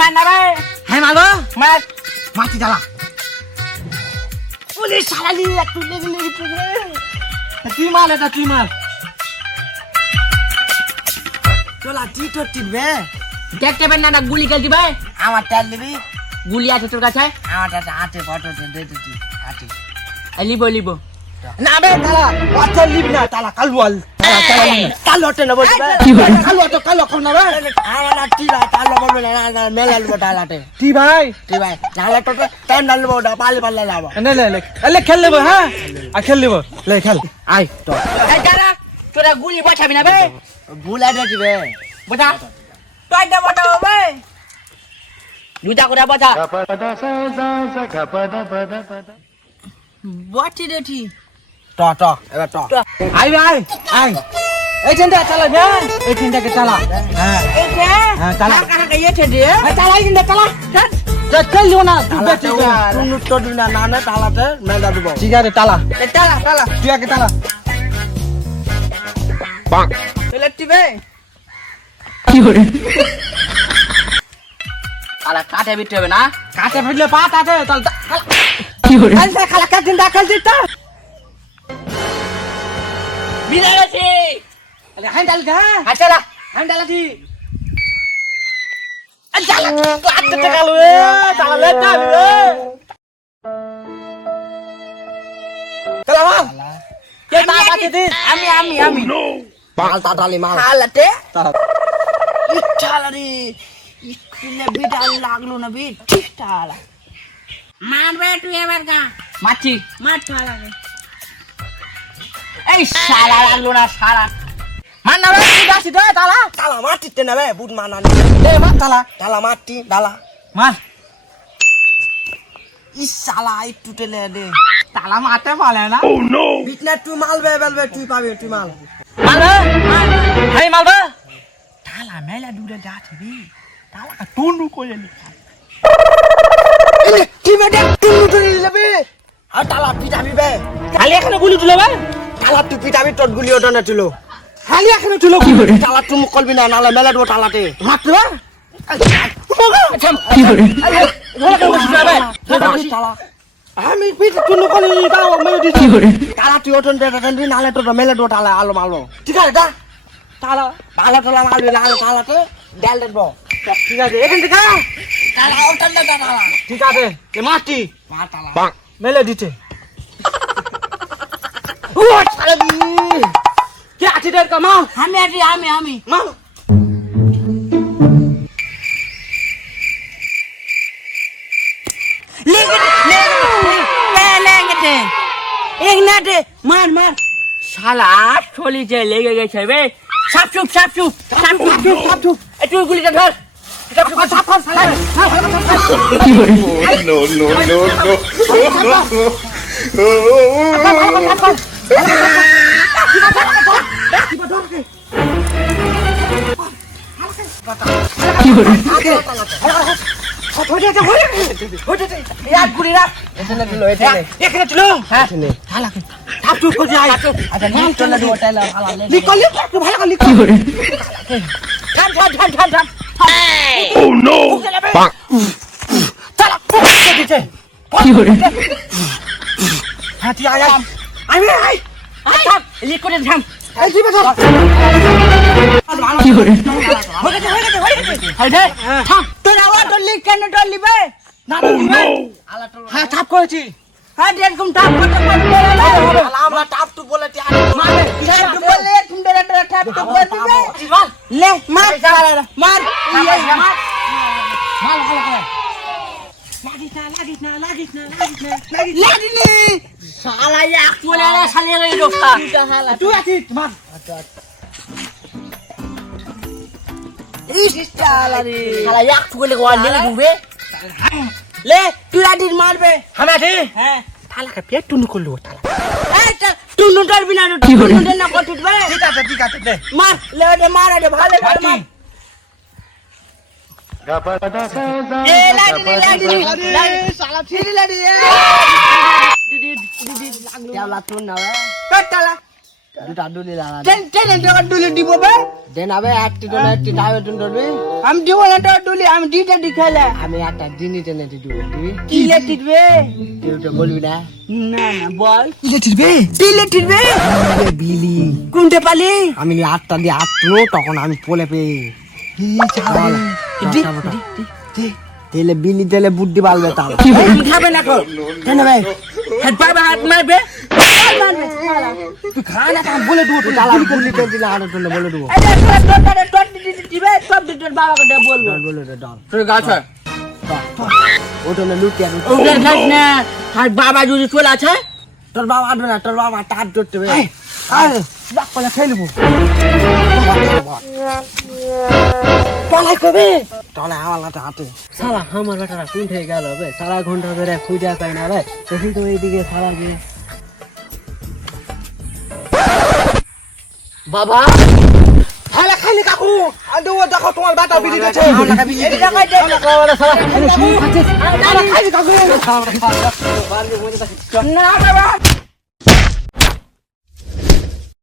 মার না রে হ্যাঁ মারো মার মাটি জ্বালা পুলিশ শালালি একটু লেগে রে তুই মার এটা তুই মার চলা টি তো টিবে দেখতে পেন না গুলি খেলছি ভাই আমার তেল দিবি গুলি আছে তোর কাছে আমার একটা হাতে ফটো দে দিতি হাতে লিবো না বে তালা আচ্ছা লিবি না তালা কালওয়াল কালো তে না বলবে কালো তো কালো কোন না বে আমার টিলা কালো বলবে না মেলাল বটালাতে কি ভাই নালে তো তেল নাল বড়া পালি পাল্লা লাবা লে খেল লেবো হ্যাঁ আর খেল লেবো লে খেল আই তো এই যারা তোরা গুলি বসাবি না বে বুলা দে দিবে বসা তুই দে বসাবো বে দুটা করে বসা বটি দেটি ট এবার ট আই ভাই আই এই ট্রেনটা চালা বে এই ট্রেনটাকে চালা হ্যাঁ এতে হ্যাঁ চালা কাকা এতে দে চালা এই ট্রেনটা চালা চল লিও না তুই তো দিবি না না তালাতে মেলা দিব ঠিক আছে চালা তালা তুই আগে চালা চলে টিবে আলা কাটে বিতে হবে না কাটে ফেললে পাত আছে চল কাল সে খালা কাট দিন কাল দিতা বিদায় আছে আরে হ্যান্ডেল গা হাতলা হ্যান্ডেল আছে চালা কাটতে টাকালো চালা লে যাবি চালা মাল কে তা কাটে দিস আমি মাল তাতালি মাল খালাতে ইচ্ছালা রে ইলে বিটাল লাগলো না বি ঠিকঠালা মারবে তুই এবার গা মাছি মার ঠালা রে এই শালা লাগলো না শালা মান না রে তুই আসি দে তালা তালা মারতিতে না বে বুট মানা দে মার তালা তালা মারতি ডালা মার ইসালা একটু টেলে দে তালা মারতে পারে না বিটনা তুই মাল বে বেলবে তুই পাবি তুই মাল মারবে হাই মারবে তালা মেলা দূরে যাচ্ছে বি তালা টুনু কইলে নি এলে কি মেডে টুনু টুনু যাবে আর তালা পিটাবি বে খালি এখানে গুলি তুলে ভাই তালা তুই পিটাবি তোর গুলি ওটা না তুলো খালি এখানে তুলে তালা তুমি কলবি না নালে মেলা দো তালাতে মারতে ভাই আমি পিট টুনু কলি দাও মেলে দিছি তালা তুই ওটন দে দে নালে তো মেলে দো তালা আলো মালবো ঠিক আছে দা তালা তালা তালা মালবি নালে তালাতে ডাল দেবো ঠিক আছে এখান থেকে তালা ওটন দে তালা ঠিক আছে এ মাটি মার তালা মেলে দিতে ও ছাড়বি কে আছে দের কামা আমি মা মার মার শালা চলি যে লেগে গেছে বে সাপ চুপ একটু গুলিটা ধর এখানে ছিল হ্যাঁ চুপ করে যাই আচ্ছা নিয়ে চলে দেবো তাহলে আলা লে নিকলি ভালো করে থাম Oh no! চালা দিতে হ্যাঁ তুই আয় আমি থাম লিক করে থাম এই দিবে ধর হয়ে গেছে থাম তোর আওয়াজ তো লিক কেন টলিবে না হ্যাঁ থাপ করেছি হ্যাঁ এরকম টাপ করতে পারবে আমরা টাপ টু বলে মার টাপ তো বলে তুমি বেটা টাপ তো বলে দিবে লে মার মার লাগিনি শালা এক বলে শালি এই লোকটা তুই আছিস মার ইস শালা রে শালা এক ফুলে গোয়া লেগে ডুবে লে তুই আছিস মারবে আমি আছি হ্যাঁ তালাকে পেট টুনু করলো তালা এই টুনু ধরবি না টুনু না কত উঠবে ঠিক আছে দে মার লে ওটা মার আরে ভালো করে মার এ লাডি শালা ছিড়ি লাডি এ দিদি লাগলো চালা তুই না পেটালা দুটা ডুলি লাগা টেনে টাকা ডুলি দিব বে দেন আবে একটি ডলে একটি টাইবে টুন ধরবি আমি দিব না টাকা ডুলি আমি দুইটা দিখাইলে আমি একটা দিনই টেনে দিব তুই কি লেটির বে তুই তো বলবি না না না বল কি লেটির বে কি লেটির বে বিলি কোনটা পালি আমি আটটা দিয়ে আটলো তখন আমি পোলে পেয়ে তেলে বিলি তেলে বুদ্ধি পালবে তাহলে খাবে না তো কেন ভাই হাত পাবে হাত মারবে তুই খা না কাম বলে দেবো তুই চালা গুলি করে দিলে আরো তোলে বলে দেবো এই তোর দিবে সব দিতে বাবাকে দে বলবো বলে দে ডল তুই গাছ ওটা লুটি আর ওটা খাস না আর বাবা যদি চলে আছে তোর বাবা আটবে না তোর বাবা টাট ধরতে হবে আরে বাকলা খেয়ে নেবো পলাই কবে তাহলে আমার কাছে হাতে সালা আমার বেটারা কোন থেকে গেল বে সারা ঘন্টা ধরে খুঁজে পাই না রে তখন তো এইদিকে সারা গিয়ে বাবা হ্যাঁ খাইলি কাকু আদৌ দেখো তোমার বাটা বিড়ি গেছে এটা কই দে খাইলি কাকু না বাবা